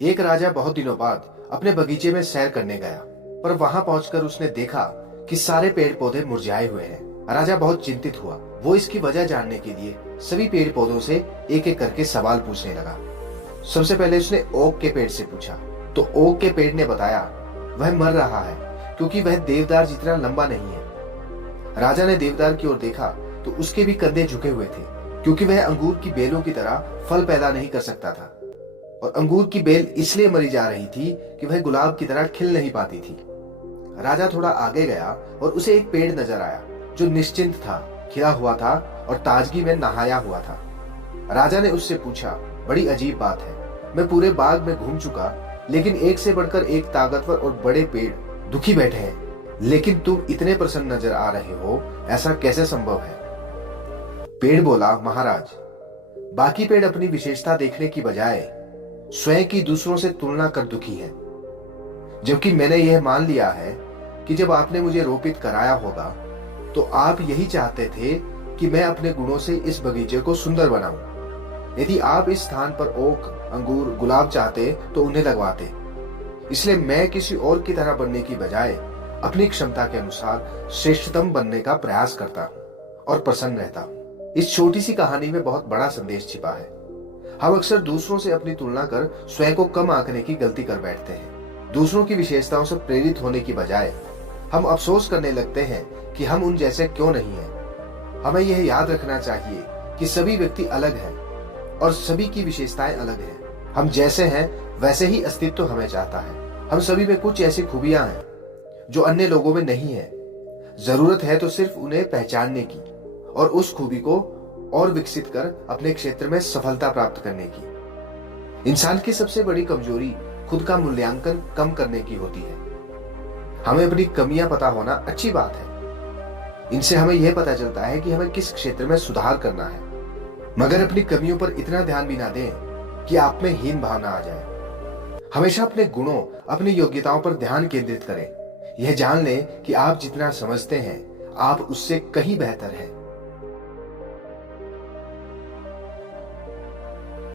एक राजा बहुत दिनों बाद अपने बगीचे में सैर करने गया, पर वहां पहुंचकर उसने देखा कि सारे पेड़ पौधे मुरझाए हुए हैं। राजा बहुत चिंतित हुआ। वो इसकी वजह जानने के लिए सभी पेड़ पौधों से एक एक करके सवाल पूछने लगा। सबसे पहले उसने ओक के पेड़ से पूछा, तो ओक के पेड़ ने बताया वह मर रहा है क्योंकि वह देवदार जितना लंबा नहीं है। राजा ने देवदार की ओर देखा तो उसके भी कंधे झुके हुए थे क्योंकि वह अंगूर की बेलों की तरह फल पैदा नहीं कर सकता था, और अंगूर की बेल इसलिए मरी जा रही थी कि वह गुलाब की तरह खिल नहीं पाती थी। राजा थोड़ा आगे गया और उसे एक पेड़ नजर आया जो निश्चिंत था, खिला हुआ था और ताजगी में नहाया हुआ था। राजा ने उससे पूछा, बड़ी अजीब बात है, मैं पूरे बाग में घूम चुका, लेकिन एक से बढ़कर एक ताकतवर और बड़े पेड़ दुखी बैठे हैं, लेकिन तुम इतने प्रसन्न नजर आ रहे हो, ऐसा कैसे संभव है? पेड़ बोला, महाराज, बाकी पेड़ अपनी विशेषता देखने की बजाय स्वयं की दूसरों से तुलना कर दुखी है, जबकि मैंने यह मान लिया है कि जब आपने मुझे रोपित कराया होगा तो आप यही चाहते थे कि मैं अपने गुणों से इस बगीचे को सुंदर बनाऊं। यदि आप इस स्थान पर ओक, अंगूर, गुलाब चाहते तो उन्हें लगवाते। इसलिए मैं किसी और की तरह बनने की बजाय अपनी क्षमता के अनुसार श्रेष्ठतम बनने का प्रयास करता हूं और प्रसन्न रहता हूं। इस छोटी सी कहानी में बहुत बड़ा संदेश छिपा है। हम अक्सर दूसरों से अपनी तुलना कर स्वयं को कम आंकने की गलती कर बैठते हैं। दूसरों की विशेषताओं से प्रेरित होने की बजाय हम अफसोस करने लगते हैं कि हम उन जैसे क्यों नहीं हैं। हमें यह याद रखना चाहिए कि सभी व्यक्ति अलग हैं और सभी की विशेषताएं अलग हैं। हम जैसे हैं वैसे ही अस्तित्व हमें चाहता है। हम सभी में कुछ ऐसी खूबियां हैं जो अन्य लोगों में नहीं है। जरूरत है तो सिर्फ उन्हें पहचानने की और उस खूबी को और विकसित कर अपने क्षेत्र में सफलता प्राप्त करने की। इंसान की सबसे बड़ी कमजोरी खुद का मूल्यांकन कम करने की होती है। हमें अपनी कमियां पता होना अच्छी बात है। इनसे हमें यह पता चलता है कि हमें किस क्षेत्र में सुधार करना है, मगर अपनी कमियों पर इतना ध्यान भी ना दें कि आप में हीन भावना आ जाए। हमेशा अपने गुणों, अपनी योग्यताओं पर ध्यान केंद्रित करें। यह जान लें कि आप जितना समझते हैं आप उससे कहीं बेहतर हैं।